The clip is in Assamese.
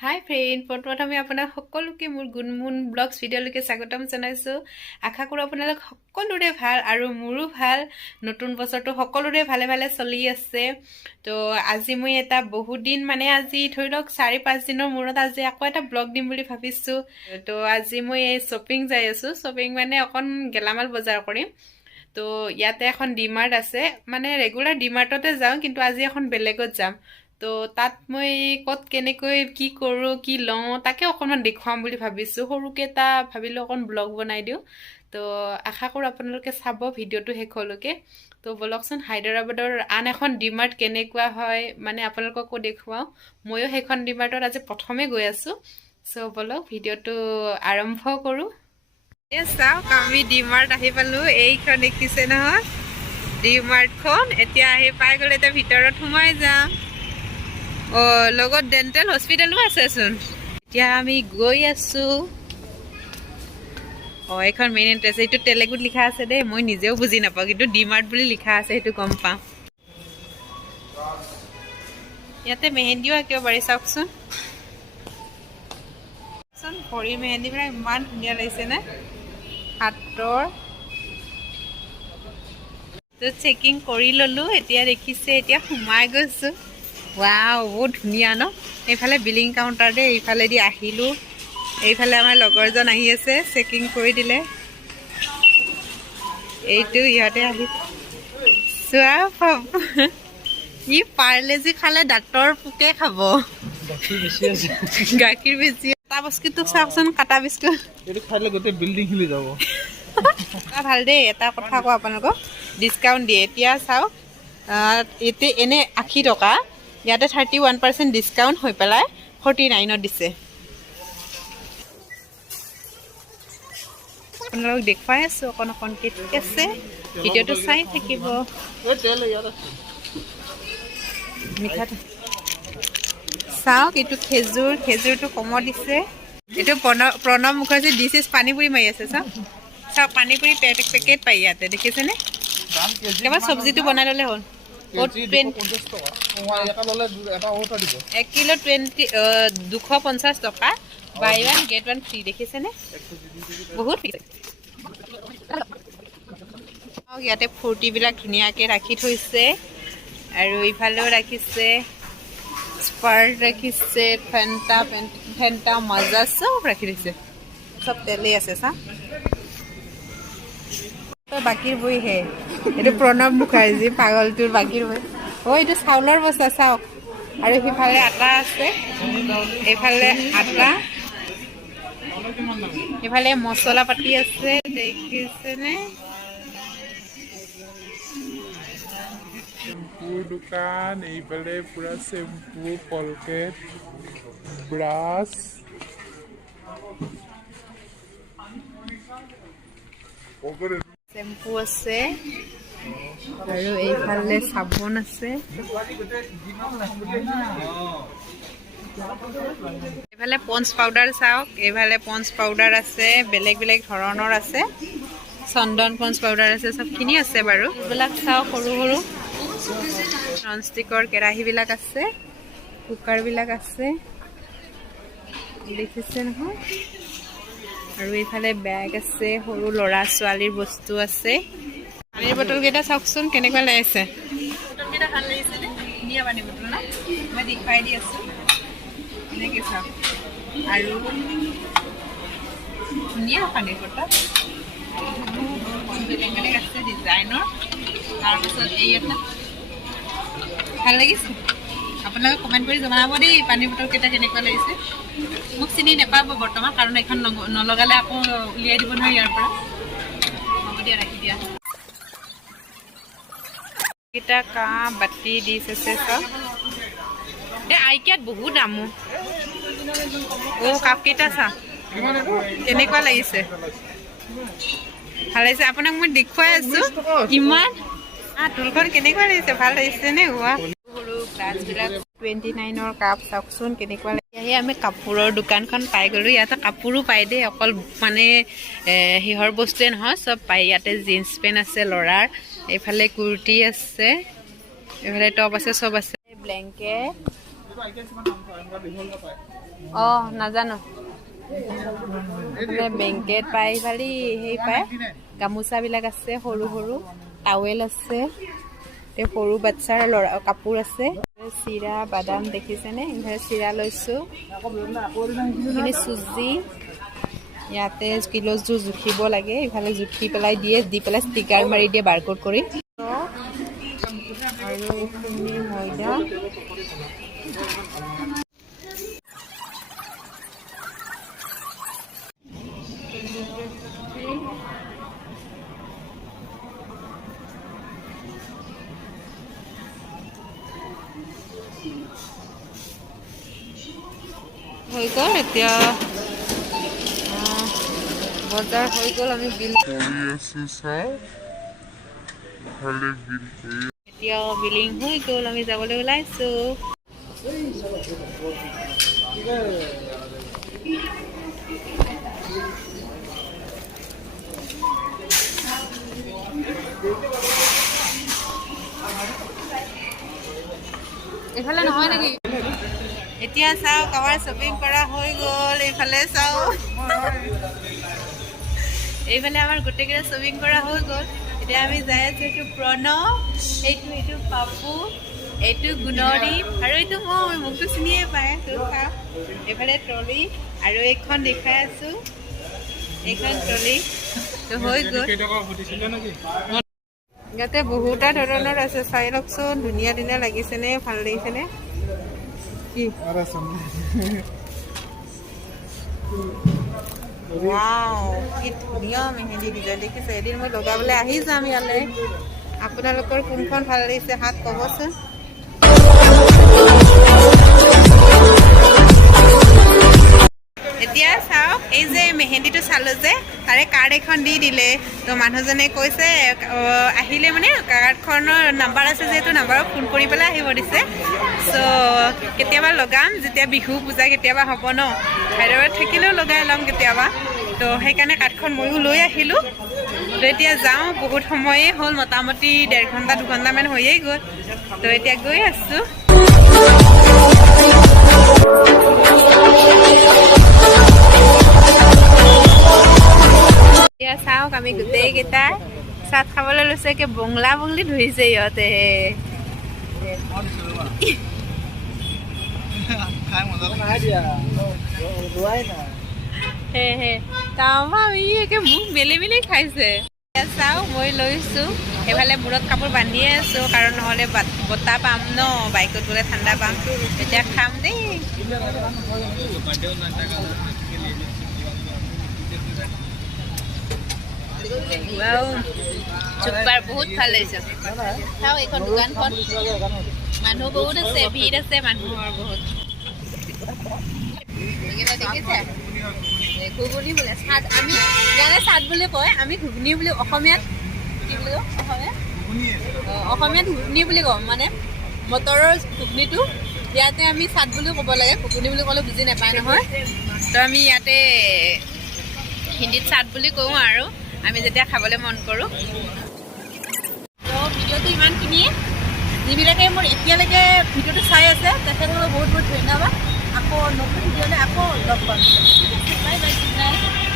হাই ফ্ৰেণ্ড, প্ৰথমে আপোনাক সকলোকে মোৰ গুণমুন ব্লগছ ভিডিঅ'লৈকে স্বাগতম জনাইছোঁ। আশা কৰোঁ আপোনালোক সকলোৰে ভাল আৰু মোৰো ভাল। নতুন বছৰটো সকলোৰে ভালে ভালে চলি আছে। তো আজি মই এটা বহুত দিন আজি ধৰি লওক 4-5 দিনৰ মূৰত আজি আকৌ এটা ব্লগ দিম বুলি ভাবিছোঁ। তো আজি মই এই শ্বপিং যাই আছোঁ। শ্বপিং অকণ গেলামাল বজাৰ কৰিম। তো ইয়াতে এখন ডিমাৰ্ট আছে, ৰেগুলাৰ ডিমাৰ্টতে যাওঁ, কিন্তু আজি এখন বেলেগত যাম। তো তাত মই ক'ত কেনেকৈ কি কৰোঁ কি লওঁ তাকে অকণমান দেখুৱাম বুলি ভাবিছোঁ। সৰুকৈ এটা ভাবিলোঁ অকণ ব্লগ বনাই দিওঁ। তো আশা কৰোঁ আপোনালোকে চাব ভিডিঅ'টো শেষলৈকে। তো বলকচোন হায়দৰাবাদৰ আন এখন ডিমাৰ্ট কেনেকুৱা হয় আপোনালোককো দেখুৱাওঁ। ময়ো সেইখন ডিমাৰ্টত আজি প্ৰথমে গৈ আছোঁ। চ' বলক ভিডিঅ'টো আৰম্ভ কৰোঁ। চাওক, আমি ডিমাৰ্ট আহি পালোঁ। এইখন দেখিছে নহয় ডিমাৰ্টখন। এতিয়া আহি পাই গ'লে এতিয়া ভিতৰত সোমাই যাম। লগত ডেণ্টেল হস্পিটেলো আছেচোন। এতিয়া আমি গৈ আছোঁ। এইখন মেইন এণ্ট্ৰেঞ্চ। এইটো তেলেগুত লিখা আছে দেই, মই নিজেও বুজি নাপাওঁ, কিন্তু ডিমাৰ্ট বুলি লিখা আছে সেইটো গম পাওঁ। ইয়াতে মেহেন্দিও আঁকিব পাৰি, চাওকচোন। ভৰিৰ মেহেন্দিবিলাক ইমান ধুনীয়া লাগিছে নে, হাতৰ। তো চেকিং কৰি ল'লোঁ। এতিয়া দেখিছে, এতিয়া সোমাই গৈছোঁ। ৱাও, বহুত ধুনীয়া ন। এইফালে বিলিং কাউণ্টাৰ দেই, এইফালেদি আহিলোঁ। এইফালে আমাৰ লগৰজন আহি আছে, চেকিং কৰি দিলে। এইটো ইহঁতে আহি চোৱা পাব। ই পাৰ্লেজি খালে দাঁতৰ পোকে খাব। গাখীৰ বেছি। এটা বস্তুটো চাওকচোন, কাটা বিস্কুট। এইটো খাইলে গোটেই বিল্ডিং হিলি যাব। ভাল দেই, এটা কথা কওঁ আপোনালোকক, ডিছকাউণ্ট দিয়ে। এতিয়া চাওক, এতিয়া এনে 80 টকা, ইয়াতে 31% ডিছকাউণ্ট হৈ পেলাই 49ত দিছে। আপোনালোক দেখুৱাই আছোঁ অকণ অকণকৈ, ঠিক আছে? ভিডিঅ'টো চাই থাকিব। মিঠাটো চাওক, এইটো খেজুৰটো কমত দিছে। এইটো প্ৰণৱ মুখাৰ্জী দিছ ইজ পানীপুৰি মাৰি আছে। চাওক চাওক, পানীপুৰি পেকেট পাই ইয়াতে, দেখিছেনে? কেৱল চব্জিটো বনাই ল'লে হ'ল। 1 কিলো 250 টকা, বাই 1 get 1 ফ্ৰী, দেখিছেনে? বহুত ইয়াতে ফূৰ্তিবিলাক ধুনীয়াকৈ ৰাখি থৈছে। আৰু ইফালেও ৰাখিছে, স্পাৰ্ট ৰাখিছে, ফেণ্টা মাজা চব ৰাখি দিছে। চব তেলেই আছে, চা। বাকীৰ বইহে, এইটো প্ৰণৱ মুখাৰ্জী পাগলটোৰ বাকীৰ বই। এইটো চাউলৰ বস্তা, চাওক। আৰু সিফালে আটা আছে, এইফালে আটা, এইফালে মছলা পাতি আছে, দেখিছেনে? শ্যাম্পুৰ দোকান। এইফালে পুৰা শ্যাম্পু, কলগেট, ব্ৰাছ। শ্যাম্পু আছে আৰু এইফালে চাবোন আছে। এইফালে পঞ্চ পাউডাৰ চাওক, এইফালে পঞ্চ পাউডাৰ আছে, বেলেগ বেলেগ ধৰণৰ আছে। চন্দন পঞ্চ পাউডাৰ আছে, চবখিনি আছে বাৰু। এইবিলাক চাওক, সৰু সৰু ননষ্টিকৰ কেৰাহীবিলাক আছে, কুকাৰবিলাক আছে, দেখিছে নহয়? আৰু এইফালে বেগ আছে, সৰু ল'ৰা ছোৱালীৰ বস্তু আছে। পানীৰ বটলকেইটা চাওকচোন কেনেকুৱা লাগিছে। বটলকেইটা ভাল লাগিছেনে? ধুনীয়া পানী বটল ন, মই দেখুৱাই দি আছোঁ। এনেকৈ চাওক, আৰু ধুনীয়া পানীৰ বটল, বেলেগ বেলেগ আছে ডিজাইনৰ। তাৰপিছত এই এটা ভাল লাগিছে। আপোনালোকে কমেণ্ট কৰি জনাব দেই, পানীৰ বটলকেইটা কেনেকুৱা লাগিছে। মোক চিনি নাপাব বৰ্তমান, কাৰণ এইখন নলগালে আকৌ উলিয়াই দিব নহয় ইয়াৰ পৰা। হ'ব দিয়া, ৰাখি দিয়া। কেইটা কাপ বাতি ডিছ আছে চব। আইকিয়াত বহুত দামো। কাপকেইটা চা কেনেকুৱা লাগিছে, ভাল লাগিছে। আপোনাক মই দেখুৱাই আছোঁ ইমান। টুলখন কেনেকুৱা লাগিছে, ভাল লাগিছেনে? সৰু গ্লাছবিলাক 29ৰ কাপ, চাওকচোন কেনেকুৱা লাগে। আহি আমি কাপোৰৰ দোকানখন পাই গ'লোঁ। ইয়াতে কাপোৰো পায় দেই, অকল সিহঁৰ বস্তুৱে নহয়, চব পায় ইয়াতে। জিন্স পেণ্ট আছে ল'ৰাৰ, এইফালে কুৰ্তি আছে, এইফালে টপ আছে, চব আছে। ব্লেংকেট, অঁ নাজানো বেংকেট পায় ইফালে সেই পায় গামোচাবিলাক আছে সৰু সৰু টাৱেল আছে সৰু বাচ্ছাৰ ল'ৰা কাপোৰ আছে চিৰা বাদাম দেখিছেনে ইফালে চিৰা লৈছোঁ এইখিনি চুজি ইয়াতে কিলোযোৰ জুখিব লাগে ইফালে জুখি পেলাই দিয়ে দি পেলাই ষ্টিকাৰ মাৰি দিয়ে বাৰকোড কৰি আৰু এইখিনি ময়দা হৈ গ'ল এতিয়া বজাৰ হৈ গ'ল আমি বিল এতিয়া বিলিং হৈ গ'ল আমি যাবলৈ ওলাইছো এইফালে নহয় নেকি এতিয়া চাওক আমাৰ শ্বপিং কৰা হৈ গ'ল এইফালে চাওক এইফালে আমাৰ গোটেইকেইটা শ্বপিং কৰা হৈ গ'ল এতিয়া আমি যাই আছো এইটো প্ৰণৱ এইটো পাপু এইটো গুণদীপ আৰু এইটো মই মোকতো চিনিয়ে পায় এইফালে ট্ৰলি আৰু এইখন দেখাই আছো এইখন ট্ৰলি হৈ গ'ল ইয়াতে বহুতা ধৰণৰ আছে চাই লওকচোন ধুনীয়া ধুনীয়া লাগিছেনে ভাল লাগিছেনে কি কি ধুনীয়া মেহেন্দি ডিজাইন দেখিছে এদিন মই লগাবলৈ আহি যাম ইয়ালৈ আপোনালোকৰ কোনখন ভাল লাগিছে হাত ক'বচোন এতিয়া চাওক এই যে মেহেন্দিটো চালো যে তাৰে কাৰ্ড এখন দি দিলে তো মানুহজনে কৈছে আহিলে মানে কাৰ্ডখনৰ নাম্বাৰ আছে যিহেতু নাম্বাৰত ফোন কৰি পেলাই আহিব দিছে চ' কেতিয়াবা লগাম যেতিয়া বিহু পূজা কেতিয়াবা হ'ব ন হায়দৰাবাদ থাকিলেও লগাই ল'ম কেতিয়াবা তো সেইকাৰণে কাৰ্ডখন ময়ো লৈ আহিলোঁ তো এতিয়া যাওঁ বহুত সময়েই হ'ল মোটামুটি 1.5 ঘণ্টা 2 ঘণ্টামান হৈয়ে গ'ল তো এতিয়া গৈ আছোঁ এতিয়া চাওক আমি গোটেইকেইটা চাট খাবলৈ লৈছে কি বংলা বংলি ধৰিছে ইহঁতে মোক মেলি মেলি খাইছে চাওক মই লৈছোঁ এইফালে মূৰত কাপোৰ বান্ধিয়ে আছোঁ কাৰণ নহ'লে বতাহ পাম ন বাইকত গ'লে ঠাণ্ডা পাম এতিয়া খাম দেই চুপাৰ বহুত ভাল লাগিছে চাওক এইখন দোকানখন মানুহ বহুত আছে ভিৰ আছে মানুহৰ বহুত দেখিছে ঘুগুনি বোলে চাট আমি ইয়াতে চাট বুলি কয় আমি ঘুগুনি বুলি অসমীয়াত কি বুলি কওঁ অসমীয়াত ঘুগুনি বুলি কওঁ মানে মটৰৰ ঘুগুনিটো ইয়াতে আমি চাট বুলিও ক'ব লাগে ঘুগুনি বুলি ক'লে বুজি নাপায় নহয় তো আমি ইয়াতে হিন্দীত চাট বুলি কওঁ আৰু আমি যেতিয়া খাবলৈ মন কৰোঁ তো ভিডিঅ'টো ইমানখিনিয়ে যিবিলাকে মোৰ এতিয়ালৈকে ভিডিঅ'টো চাই আছে তেখেতসকলক বহুত বহুত ধন্যবাদ আকৌ নতুন ভিডিঅ'লৈ আকৌ লগ পাম বাই বাই